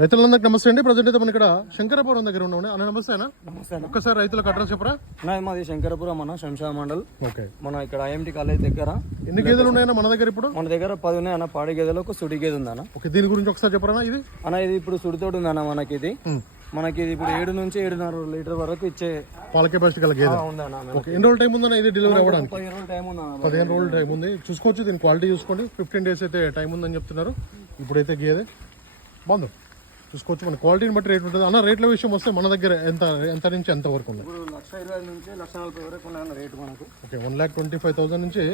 రైతులందరికీ నమస్తే అండి. ప్రజెంట్ అయితే మనం ఇక్కడ శంకరపురం దగ్గర ఉన్నాం అన్న నమస్తే నమస్తే ఒక్కసారి రైతులకు అడ్రస్ చెప్పరా? అన్న, మాది శంకరపురం అన్న శంషాద్ మండల్. ఓకే. మన ఇక్కడ ఐఎంటి కాలేజ్ దగ్గర ఎన్ని గేదెలు ఉన్నాయన్న మన దగ్గర ఇప్పుడు? మన దగ్గర పది ఉన్నాయి అన్న. పాడి గేదెలు ఒక సుడి గేదె ఉంది అన్న ఓకే దీని గురించి ఒకసారి చెప్పరా ఇది? అన్న ఇది ఇప్పుడు సుడితోటి ఉంది అన్న మనకి ఇది. మనకి ఇది ఇప్పుడు ఏడు నుంచి ఏడున్నర లీటర్ వరకు ఇచ్చే పాల కెపాసిటీ గల గేదె. ఎన్ని రోజులు టైం ఉందన్న ఇది డెలివరీ అవ్వడానికి? పదిహేను రోజులు టైం ఉంది. చూసుకోవచ్చు దీని క్వాలిటీ చూసుకోండి. ఫిఫ్టీన్ డేస్ అయితే టైం ఉందని చెప్తున్నారు. ఇప్పుడైతే గేదె. బాగుంది. చూసుకోవచ్చు. మన క్వాలిటీని బట్టి రేట్ ఉంటుంది. అన్న రేట్ల విషయం వస్తే మన దగ్గర ఎంత ఎంత నుంచి ఎంత వరకు ఉంది ఇప్పుడు లక్ష ఇరవై నుంచి లక్ష నలభై వరకు ఉన్నాయి అన్న రేటు మనకు. Okay one lakh twenty five thousand నుంచి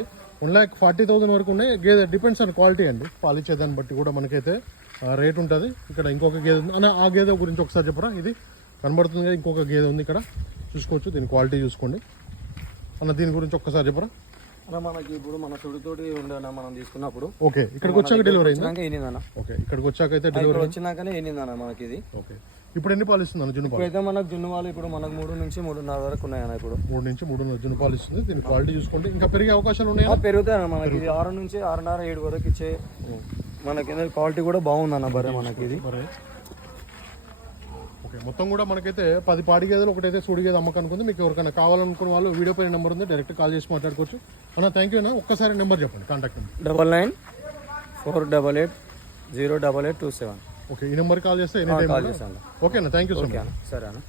వన్ ల్యాక్ ఫార్టీ థౌసండ్ వరకు ఉన్నాయి. గేదె డిపెండ్స్ ఆన్ క్వాలిటీ అండి. పాలిచ్చే దాన్ని బట్టి కూడా మనకైతే రేట్ ఉంటుంది. ఇక్కడ ఇంకొక గేదె ఉంది. అన్న ఆ గేదె గురించి ఒకసారి చెప్పరా? ఇది కనబడుతుంది కదా ఇంకొక గేదె ఉంది ఇక్కడ. చూసుకోవచ్చు. దీని క్వాలిటీ చూసుకోండి. అన్న దీని గురించి ఒక్కసారి చెప్పరా? మనకి ఇప్పుడు మన సుడితోటి ఉండే అన్న మనం తీసుకున్నప్పుడు. ఓకే ఇక్కడికి వచ్చాక డెలివరీ అయింది? ఎనిందన్న ఓకే ఇక్కడికి వచ్చాక అయితే డెలివరీ వచ్చినాకనే ఎనిందన్న మనకి ఇది. ఓకే. ఇప్పుడు ఎన్ని పాలు ఇస్తుంది జున్ను పాలు? ఇప్పుడైతే మనకు జున్ను వాళ్ళు ఇప్పుడు మనకు మూడు నుంచి మూడున్నర వరకు ఉన్నాయన్న ఇప్పుడు. మూడు నుంచి మూడున్నర జున్ను పాలు ఇస్తుంది. దీని క్వాలిటీ చూసుకోండి. ఇంకా పెరిగే అవకాశాలు ఉన్నాయా? పెరుగుతాయి అన్న మనకి. ఇది ఆరు నుంచి ఆరున్నర ఏడు వరకు ఇచ్చే మనకి క్వాలిటీ కూడా బాగుంది అన్న బర్రె మనకి ఇది. ఓకే మొత్తం కూడా మనకైతే పది పాడి గేదెలు ఒకటైతే సూడి గేదె అమ్మకానికి ఉంది మీకు ఎవరికైనా కావాలనుకున్న వాళ్ళు వీడియో పైన నెంబర్ ఉంది డైరెక్ట్ కాల్ చేసి మాట్లాడుకోవచ్చు. అన్న థ్యాంక్ యూ అన్న. ఒక్కసారి నెంబర్ చెప్పండి contact number double nine four double eight zero double eight two seven. Okay ఈ నెంబర్ కాల్ చేస్తే ఎనీ టైం ఓకే అన్న థ్యాంక్ యూ సో మచ్ సరే అన్న.